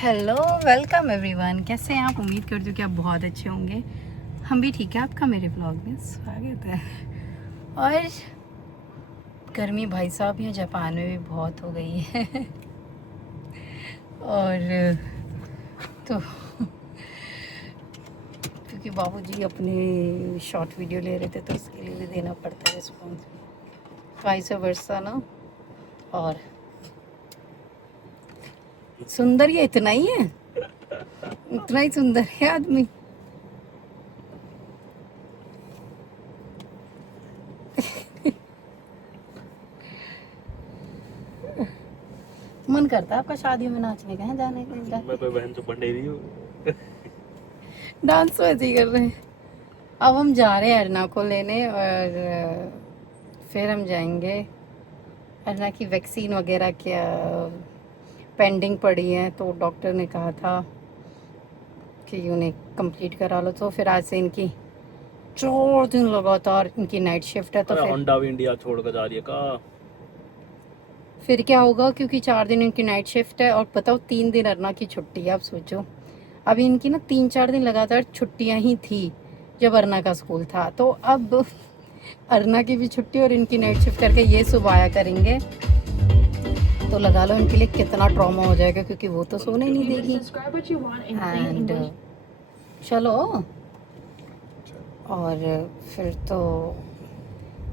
Hello welcome everyone, कैसे हैं आप? उम्मीद करती हूँ कि आप बहुत अच्छे होंगे। हम भी ठीक है। आपका मेरे ब्लॉग में स्वागत है। और गर्मी भाई साहब यहाँ जापान में भी बहुत हो गई है और तो क्योंकि बाबूजी अपनी शॉर्ट वीडियो ले रहे थे तो उसके लिए भी देना पड़ता है रिस्पॉन्स, वाइस वर्सा ना। और सुंदर ये इतना ही है, इतना ही सुंदर है आदमी। मन करता है आपका शादियों में नाचने का है, जाने का? मैं तो बहन तो बंडेरी हूँ। डांस वैसे ही कर रहे हैं। अब हम जा रहे हैं अरना को लेने और फिर हम जाएंगे। अरना की वैक्सीन वगैरह क्या पेंडिंग पड़ी है, तो डॉक्टर ने कहा था कि उन्हें कंप्लीट करा लो। तो फिर आज से इनकी 4 दिन लगातार इनकी नाइट शिफ्ट है। तो अरे फिर होंडा भी इंडिया छोड़ कर जा रही है का। फिर क्या होगा, क्योंकि 4 दिन इनकी नाइट शिफ्ट है और बताओ 3 दिन अरना की छुट्टी है। आप सोचो, अभी इनकी ना 3-4 दिन लगातार छुट्टियां ही थी जब अरना का स्कूल था। तो अब अरना की भी छुट्टी और इनकी नाइट शिफ्ट करके ये सुबह आया करेंगे, तो लगा लो इनके लिए कितना ट्रॉमा हो जाएगा, क्योंकि वो तो सोने नहीं देगी। एंड चलो, और फिर तो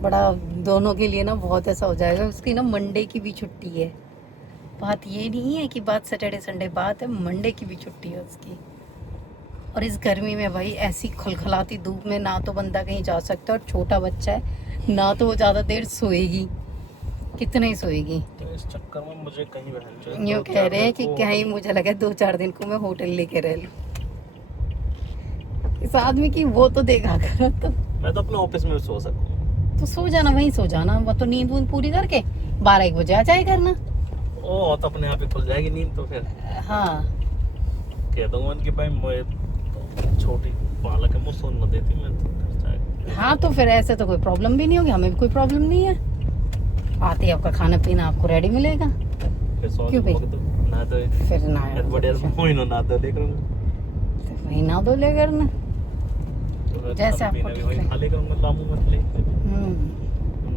बड़ा दोनों के लिए ना बहुत ऐसा हो जाएगा। उसकी ना मंडे की भी छुट्टी है। बात ये नहीं है कि बात सैटरडे संडे, बात है मंडे की भी छुट्टी है उसकी। और इस गर्मी में भाई ऐसी खलखलाती धूप में ना तो बंदा कहीं जा सकता है, और छोटा बच्चा है ना, तो वो ज़्यादा देर सोएगी, कितना ही सोएगी। तो इस चक्कर में मुझे कहीं बहन यूँ कह रहे हैं कि कहीं मुझे लगा 2-4 दिन को मैं होटल लेके रह लूँ। इस आदमी की वो तो देखा करो। तो मैं तो अपने ऑफिस में सो सकूं। तो सो जाना, वहीं सो जाना। वो तो नींद वूंद पूरी करके 12-1 बजे आ जाए करना। ओ तो अपने आप ही खुल जाएगी नींद। तो फिर हाँ, कह दूंगा उनके भाई मैं तो छोटी बालक है, मुझे सोन न देती। मैं तो घर जाएगा। हाँ, तो फिर ऐसे तो कोई प्रॉब्लम भी नहीं होगी, हमें भी कोई प्रॉब्लम नहीं है। आते ही आपका खाना पीना आपको रेडी मिलेगा। फिर सो क्यों भाई? तो ना तो फिर ना बढ़िया मोइन ना तो देख रहा वही ना दो ले करना, हूं। जैसे आपको भी ठीक वही लगे। खा लेकर मैं लामू मत ले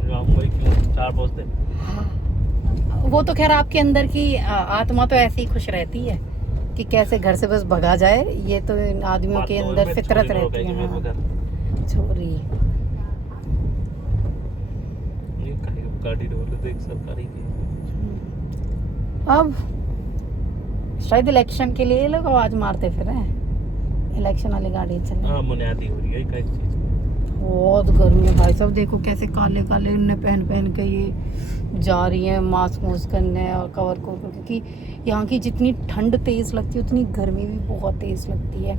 लामू वही क्यों 4 बजे। वो तो खैर आपके अंदर की आत्मा तो ऐसी ही खुश रहती है कि कैसे घर से बस भगा जाए। ये तो इन आदमियों के अंदर फितरत रहती है। हाँ, छोरी गाड़ी ढोल देख सरकारी की। अब शायद इलेक्शन के लिए ये लोग आवाज मारते फिर हैं, इलेक्शन वाली गाड़ी चले। हाँ बुनियादी हो रही है एक चीज। बहुत गर्मी है भाई साहब, देखो कैसे काले काले उन्हें पहन पहन के ये जा रही है मास्क मूस करने और कवर को, क्योंकि यहाँ की जितनी ठंड तेज़ लगती है उतनी गर्मी भी बहुत तेज़ लगती है।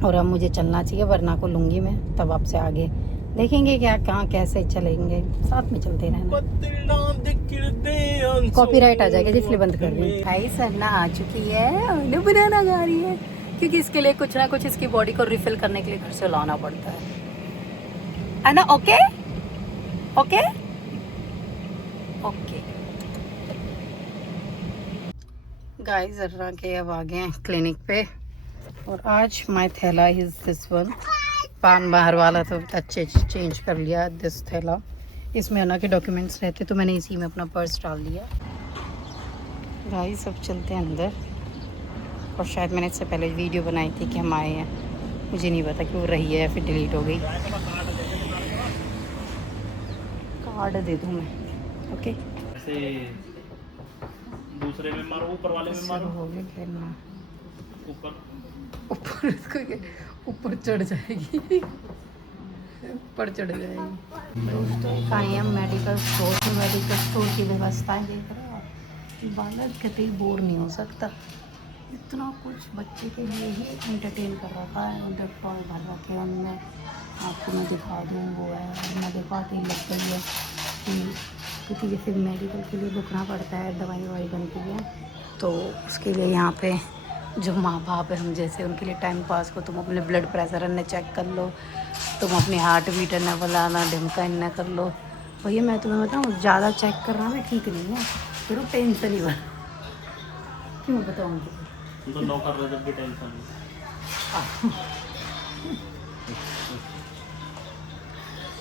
और अब मुझे चलना चाहिए, वरना को लूँगी मैं, तब आपसे आगे देखेंगे क्या कहाँ कैसे चलेंगे, साथ में चलते रहना। कॉपीराइट आ जाएगा इसलिए बंद कर रही हूँ। भाई सरना आ चुकी है और इन्हें बनाना गा रही है, क्योंकि इसके लिए कुछ ना कुछ इसकी बॉडी को रिफिल करने के लिए घर से लाना पड़ता है ना। ओके ओके ओके गाइस, जरा के अब आ गए हैं क्लिनिक पे। और आज माय थैला इज दिस वन। पान बाहर वाला तो अच्छे चेंज कर लिया। दिस थैला, इसमें ना के डॉक्यूमेंट्स रहते, तो मैंने इसी में अपना पर्स डाल दिया। गाइस अब चलते हैं अंदर। और शायद मैंने इससे पहले वीडियो बनाई थी कि हम आए हैं, मुझे नहीं पता कि वो रही है या फिर डिलीट हो गई। कार्ड दे दूँ मैं? ओके, ऐसे दूसरे में मारो, ऊपर वाले में मारो। हो गया खेलना। ऊपर ऊपर इसको ऊपर चढ़ जाएगी, ऊपर चढ़ जाएगी। दोस्तों कायम मेडिकल स्टोर से मेडिकल स्टोर की व्यवस्थाएं देख रहे हो। बालक कभी बोर नहीं हो सकता, इतना कुछ बच्चे के लिए ही एंटरटेन कर रखा है। उधर टॉय भर रखे हैं उनमें, आपको मैं दिखा दूँ वो है, मैं दिखाती लग गई है कि क्योंकि जैसे मेडिकल के लिए रुकना पड़ता है, दवाई ववाई बनती है, तो उसके लिए यहाँ पे जो माँ बाप है हम जैसे, उनके लिए टाइम पास को तुम अपने ब्लड प्रेशर ने चेक कर लो, तुम अपनी हार्ट बीट न फलाना ढिमका न कर लो। भैया मैं तुम्हें बताऊँ, ज़्यादा चेक करना भी ठीक नहीं है, फिर वो टेंशन ही बना। क्यों बताऊँ? तो नौकर रजब की टेंशन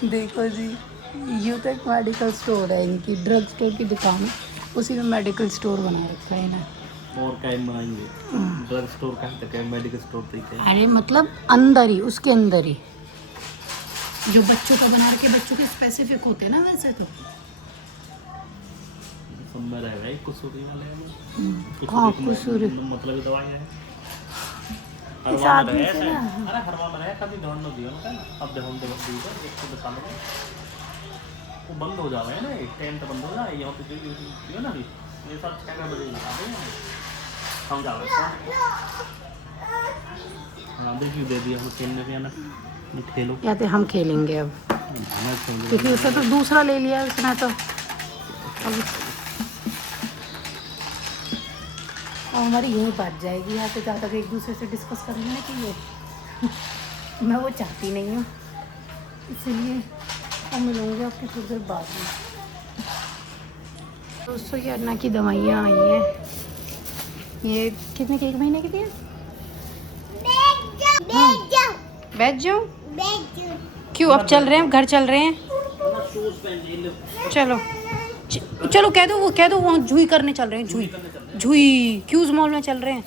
नहीं। देखो जी, यूटेक मेडिकल स्टोर है इनकी, ड्रग स्टोर की दुकान है, उसी में मेडिकल स्टोर बना रखा है इन्हें। और क्या बनाएंगे, ड्रग स्टोर कहाँ तक है, मेडिकल स्टोर तक है। अरे मतलब अंदर ही, उसके अंदर ही जो बच्चों का बना रखे, बच्चों के स्पेसिफिक होते हैं ना वैसे तो। सब में रहेगा एक कुसूरी वाले में। हाँ कुसूरी मतलब दवाई है इस आदमी से ना। अरे हरवा में रहे कभी ढूंढ लो दियो ना। अब देखो हम देखो एक तो बता लो वो बंद हो जावे है ना, टेंट बंद हो जाए यहाँ पे जो ना ये सब 6 बजे लगा देंगे हम जावे। हाँ देखिए दे दिया हम खेलने के ना, खेलो या तो हम खेलेंगे अब, क्योंकि उसे तो दूसरा ले लिया उसने तो। अब हमारी यही बात जाएगी, यहाँ पे ज़्यादा एक दूसरे से डिस्कस करने के लिए मैं वो चाहती नहीं हूँ, इसलिए हम मिलूँगे आपकी थोड़ी देर बाद में। दोस्तों ये अन्ना की दवाइयाँ आई हैं, ये कितने के, 1 महीने की थी? बैठ जाओ। क्यों अब चल रहे हैं, घर चल रहे हैं? चलो चलो कह दो, वो कह दो वहाँ झुई करने चल रहे हैं, झुई क्यूज मॉल में चल रहे हैं।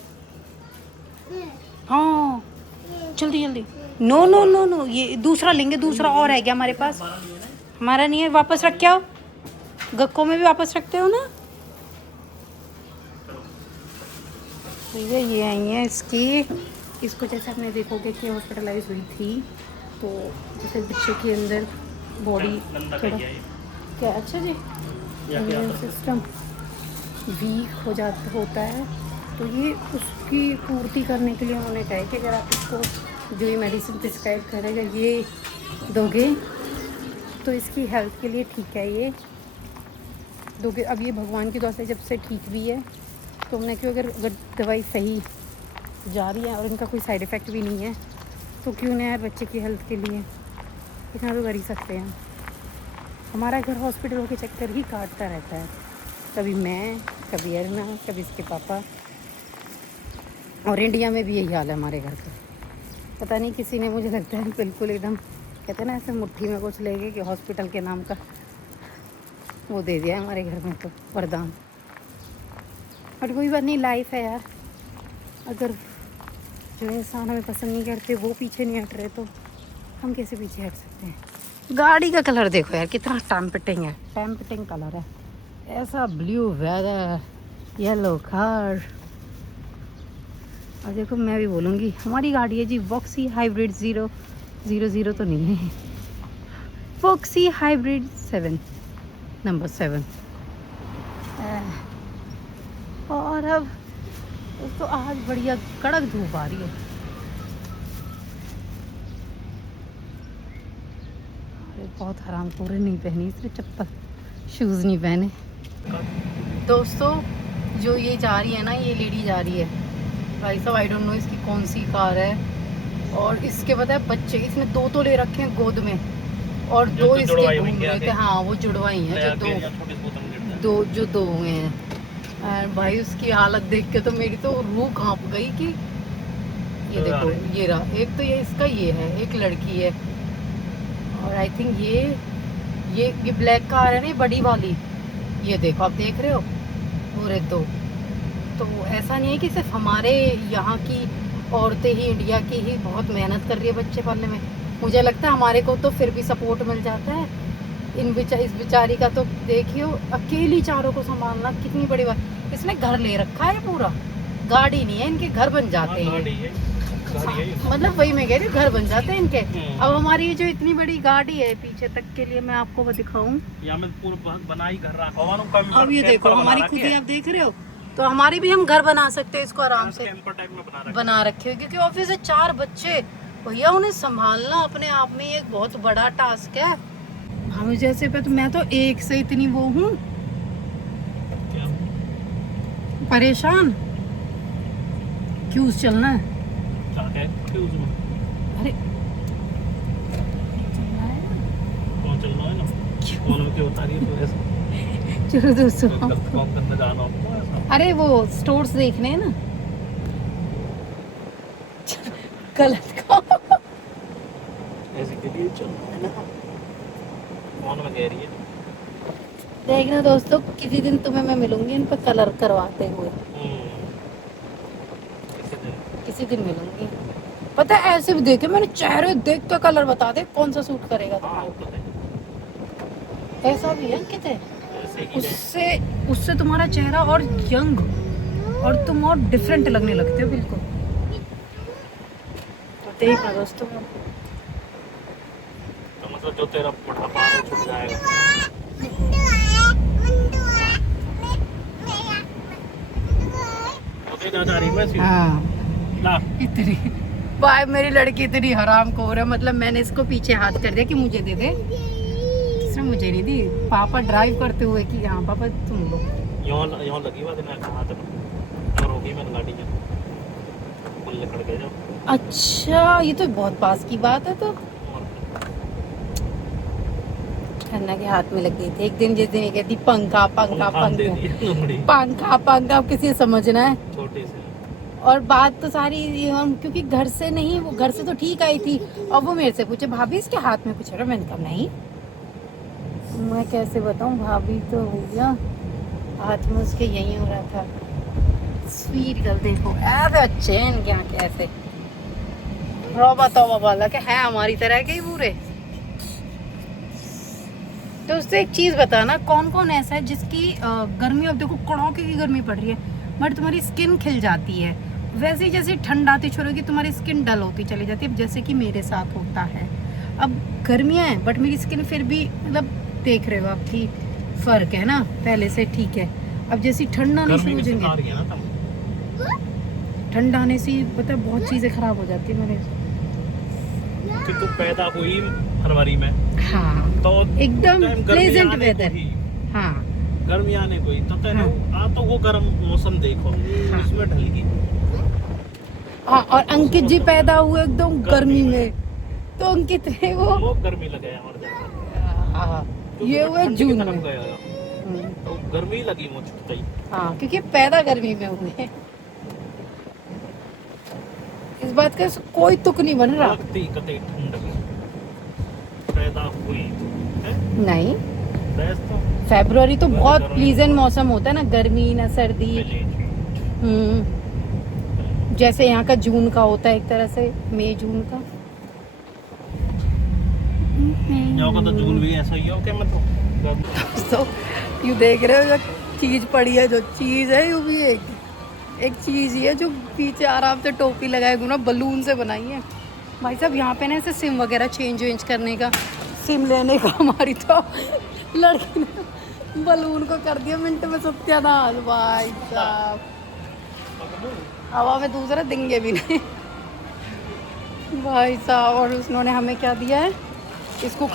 हाँ जल्दी जल्दी। नो नो नो नो, ये दूसरा लेंगे, दूसरा और है क्या हमारे पास? हमारा नहीं है, वापस रख के आओ। गक्को में भी वापस रखते हो ना। तो ये आई है इसकी, इसको जैसे आपने देखोगे कि हॉस्पिटलाइज हुई थी, तो जैसे बच्चे के अंदर बॉडी थोड़ा क्या, अच्छा जी, इम्यून सिस्टम वीक होता है, तो ये उसकी पूर्ति करने के लिए उन्होंने कहा कि अगर आप इसको जो ये मेडिसिन प्रिस्क्राइब करेगा ये दोगे तो इसकी हेल्थ के लिए ठीक है, ये दोगे। अब ये भगवान की दुआ से जब से ठीक भी है, तो हमने क्यों, अगर दवाई सही जा रही है और इनका कोई साइड इफ़ेक्ट भी नहीं है, तो क्यों ना यार बच्चे की हेल्थ के लिए इतना तो कर ही सकते हैं। हमारा घर हॉस्पिटलों के चक्कर ही काटता रहता है, कभी मैं, कभी अरना, कभी इसके पापा, और इंडिया में भी यही हाल है हमारे घर का। पता नहीं किसी ने, मुझे लगता है बिल्कुल एकदम कहते हैं ना ऐसे मुट्ठी में कुछ लेके कि हॉस्पिटल के नाम का वो दे दिया है हमारे घर में, तो वरदान। बट कोई बात नहीं, लाइफ है यार। अगर जो इंसान हमें पसंद नहीं करते वो पीछे नहीं हट रहे, तो हम कैसे पीछे हट सकते हैं। गाड़ी का कलर देखो यार, कितना टैम्पटिंग है, टैम्पटिंग कलर है, ऐसा ब्लू वेदर, येलो कार। और देखो मैं भी बोलूँगी हमारी गाड़ी है जी वॉक्सी हाइब्रिड 000 तो नहीं है, वॉक्सी हाइब्रिड 7 नंबर 7। और अब तो आज बढ़िया कड़क धूप आ रही है। अरे बहुत हराम पूरे नहीं पहनी, सिर्फ चप्पल, शूज़ नहीं पहने। दोस्तों जो ये जा रही है ना, ये लेडी जा रही है, भाई साहब आई डोंट नो इसकी कौन सी कार है, और इसके पता है बच्चे इसने 2 तो ले रखे हैं गोद में, और 2 इसके घूम रहे थे। हाँ वो जुड़वाई हैं जो 2 हुए हैं। और भाई उसकी हालत देख के तो मेरी तो रूह कांप गई कि ये देखो, ये रहा एक, तो ये इसका ये है, एक लड़की है, और आई थिंक ये ब्लैक कार है ना, बड़ी वाली, ये देखो आप देख रहे हो पूरे 2। तो ऐसा नहीं है कि सिर्फ हमारे यहाँ की औरतें ही, इंडिया की ही बहुत मेहनत कर रही है बच्चे पालने में। मुझे लगता है हमारे को तो फिर भी सपोर्ट मिल जाता है, इस बेचारी का तो देखियो, अकेली चारों को संभालना कितनी बड़ी बात। इसने घर ले रखा है पूरा, गाड़ी नहीं है, इनके घर बन जाते हैं। मतलब वही मैं कह रही हूँ, घर बन जाते हैं इनके। अब हमारी जो इतनी बड़ी गाड़ी है पीछे तक के लिए, मैं आपको वो दिखाऊं, अब ये देखो हमारी खुद ही, आप देख रहे हो, तो हमारी भी हम घर बना सकते हैं इसको आराम से बना रखे हो, क्योंकि ऑफिस से 4 बच्चे भैया, उन्हें संभालना अपने आप में एक बहुत बड़ा टास्क है। हम जैसे पे तो मैं तो एक से इतनी वो हूँ परेशान। क्यूज चलना है, अरे चलो दोस्तों, अरे वो स्टोर्स देखने हैं ना, गलत काम। ऐसे के लिए चल रहा है ना, कौन में कह रही है। देखना दोस्तों, किसी दिन तुम्हें मैं मिलूंगी इन पर कलर करवाते हुए, किसी दिन मिलूंगी। पता है ऐसे भी देखे मैंने, चेहरे देख के कलर बता दे कौन सा सूट करेगा तुम्हारे। ऐसा भी है अंकित है, उससे उससे तुम्हारा चेहरा और यंग और तुम और डिफरेंट लगने लगते हो बिल्कुल। तो देखना दोस्तों, तो मतलब जो तेरा बुढ़ापा है छूट जाएगा। हाँ इतनी भाई मेरी लड़की इतनी हरामखोर है, मतलब मैंने इसको पीछे हाथ कर दिया कि मुझे दे दे, इसने मुझे नहीं दी। पापा ड्राइव करते हुए कि हाँ पापा तुम लो। यों लगी बात ना कहा था और होगी मैं गाड़ी में पुल लकड़ गए जब। अच्छा ये तो बहुत पास की बात है। तो खन्ना के हाथ में लग गई थी एक दिन, जिस दिन ये कहती पंखा पंखा पंखा पंखा पंखा, अब किसी समझना है छोटे से। और बात तो सारी हम क्योंकि घर से नहीं, वो घर से तो ठीक आई थी, और वो मेरे से पूछे भाभी इसके हाथ में कुछ है? मैंने कहा नहीं, मैं कैसे बताऊं, भाभी तो हो गया हाथ में उसके यही हो रहा था। स्वीट गर्ल देखो ऐसे चैन क्या कैसे रोबा तोबा वाला के है हमारी तरह के ही पूरे। तो उससे एक चीज बताना, कौन कौन ऐसा है जिसकी गर्मी, अब देखो कड़ाके की गर्मी पड़ रही है बट तुम्हारी स्किन खिल जाती है, वैसे ही जैसे ठंड आती छोड़ेगी तुम्हारी स्किन डल होती चली जाती है, जैसे कि मेरे साथ होता है। अब गर्मियाँ हैं बट मेरी स्किन फिर भी मतलब देख रहे हो आपकी फर्क है ना पहले से, ठीक है। अब जैसी ठंड आने शुरू हो जाएंगे, ठंड आने से पता है बहुत चीजें खराब हो जाती है मेरे। कि तू पैदा हुई फरवरी में, हाँ तो एकदम प्लेजेंट वेदर, हाँ गर्मी आने कोई तो तेरे हाँ। तो वो गर्म मौसम देखो हाँ। उसमें ढल गई। हाँ और अंकित जी पैदा हुए एकदम गर्मी में, तो अंकित है वो गर्मी लगे और हाँ ये हुए जून में तो गर्मी लगी मुझे। हाँ क्योंकि पैदा गर्मी में हुए, इस बात का कोई तुक नहीं बन रहा। पैदा हुई नहीं तो फरवरी तो बहुत प्लीजेंट मौसम होता है ना, गर्मी ना सर्दी। जैसे यहाँ का जून का होता है एक तरह से, मई जून का। यहाँ का तो जून भी ऐसा ही है क्या मतलब। तो यू देख रहे हो जो चीज पड़ी है, जो चीज है यू भी एक चीज ही है जो पीछे आराम से टोपी लगाए ना बलून से बनाई है भाई साहब। यहाँ पे ना ऐसे सिम वगैरह चेंज वेंज करने का, सिम लेने का, हमारी तो लड़की ने बलून को कर दिया मिनट में सत्यानाश भाई साहब। हवा में दूसरा देंगे भी नहीं भाई साहब। और उन्होंने हमें क्या दिया है, इसको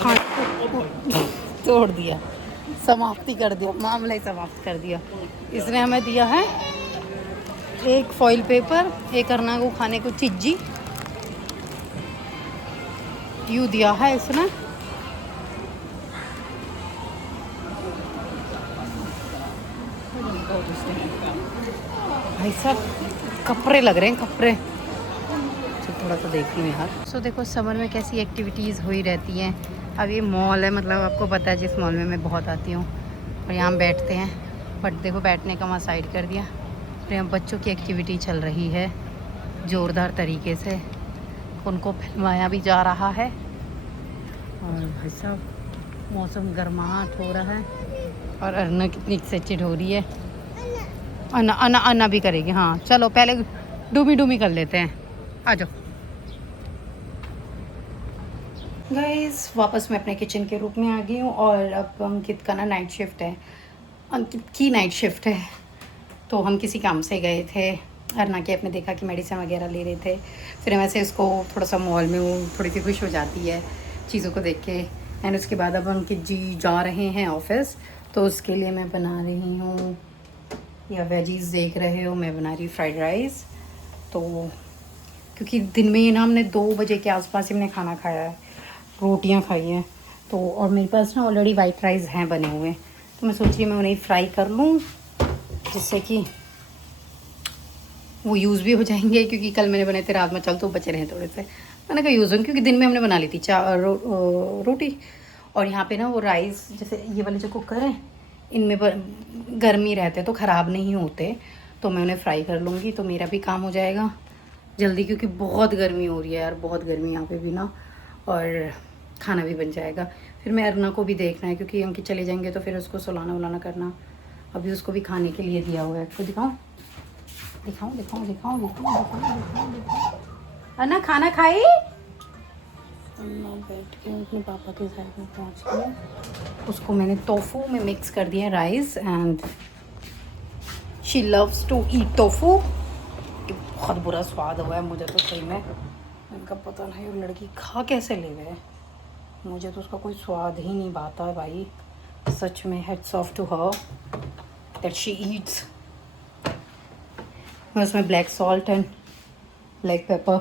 तोड़ दिया, समाप्ति कर दिया, मामला ही समाप्त कर दिया। इसने हमें दिया है एक फॉइल पेपर, एक अरना को खाने को चिज्जी यू दिया है इसने। भाई साहब कपड़े लग रहे हैं कपड़े, थोड़ा सा देख लूँ यार। सो देखो समर में कैसी एक्टिविटीज़ हुई रहती हैं। अब ये मॉल है, मतलब आपको पता है जिस मॉल में मैं बहुत आती हूँ, और यहाँ बैठते हैं, बट देखो बैठने का वहाँ साइड कर दिया। और यहाँ बच्चों की एक्टिविटी चल रही है ज़ोरदार तरीके से, उनको फिल्माया भी जा रहा है। और भाई साहब मौसम गर्माहट हो रहा है, और अर्ना कितनी एक्साइटेड हो रही है। अन्ना अन्ना अन्ना भी करेगी, हाँ चलो पहले डूमी डूमी कर लेते हैं, आ जाओ गाइस। वापस मैं अपने किचन के रूप में आ गई हूँ, और अब अंकित का ना नाइट शिफ्ट है, अंकित की नाइट शिफ्ट है। तो हम किसी काम से गए थे अर्ना के, अपने देखा कि मेडिसिन वगैरह ले रहे थे, फिर वैसे इसको थोड़ा सा मॉल में वो थोड़ी सी खुश हो जाती है चीज़ों को देख के। एंड उसके बाद अब अंकित जी जा रहे हैं ऑफिस, तो उसके लिए मैं बना रही हूँ, या वेजीज़ देख रहे हो, मैं बना रही हूँ फ्राइड राइस। तो क्योंकि दिन में ही ना हमने 2 बजे के आसपास ही हमने खाना खाया है, रोटियां खाई हैं, तो और मेरे पास ना ऑलरेडी वाइट राइस हैं बने हुए, तो मैं सोच रही मैं उन्हें फ्राई कर लूँ, जिससे कि वो यूज़ भी हो जाएंगे, क्योंकि कल मैंने बनाए थे राजमा चावल तो बचे रहे थोड़े से, मैंने कहा यूज़ होंगे, क्योंकि दिन में हमने बना ली थी रोटी। और यहाँ पे ना वो राइस, जैसे ये वाले जो कुकर हैं इनमें गर्मी रहते तो ख़राब नहीं होते, तो मैं उन्हें फ्राई कर लूँगी, तो मेरा भी काम हो जाएगा जल्दी, क्योंकि बहुत गर्मी हो रही है यार, बहुत गर्मी यहाँ पे भी ना, और खाना भी बन जाएगा। फिर मैं अरुणा को भी देखना है, क्योंकि अंकित चले जाएंगे तो फिर उसको सुलाना उलाना करना, अभी उसको भी खाने के लिए दिया हुआ है। तो दिखाऊँ दिखाऊँ दिखाऊँ दिखाऊँ दिखाऊँ दिखाऊँ दिखाऊँ। अन्ना खाना खाई? अन्ना बैठ के अपने पापा के साइड में पहुँच गया। उसको मैंने टोफू में मिक्स कर दिया rice, and she loves to eat tofu. बहुत बुरा स्वाद हुआ है मुझे तो सही में, इनका पता नहीं वो लड़की खा कैसे ले गए, मुझे तो उसका कोई स्वाद ही नहीं भाता है भाई, सच में। Hats off to her that she eats. मैं उसमें black salt and black pepper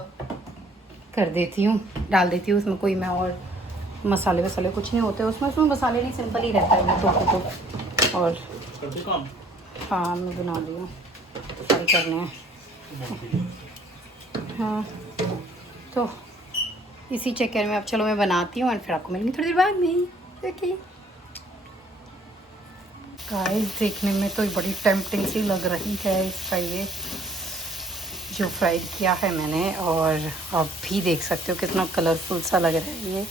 कर देती हूँ, डाल देती हूँ उसमें, कोई मैं और मसाले वसाले कुछ नहीं होते उसमें मसाले नहीं, सिंपल ही रहता है मैं तो। और हाँ मैं बना ली हूँ, फ्राई करने हैं। हाँ तो इसी चक्कर में अब चलो मैं बनाती हूँ, और फिर आपको मिलेंगे थोड़ी देर बाद में। ओके गाइस, देखने में तो बड़ी टेम्पटिंग सी लग रही है इसका ये जो फ्राइड किया है मैंने, और आप भी देख सकते हो कितना कलरफुल सा लग रहा है ये।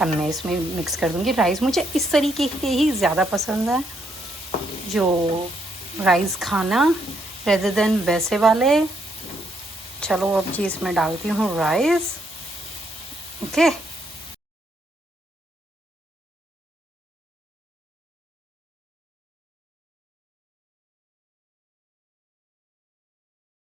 अब मैं इसमें मिक्स कर दूँगी राइस। मुझे इस तरीके के ही ज़्यादा पसंद है, जो राइस खाना रेदर देन वैसे वाले। चलो अब जी इसमें डालती हूँ राइस। ओके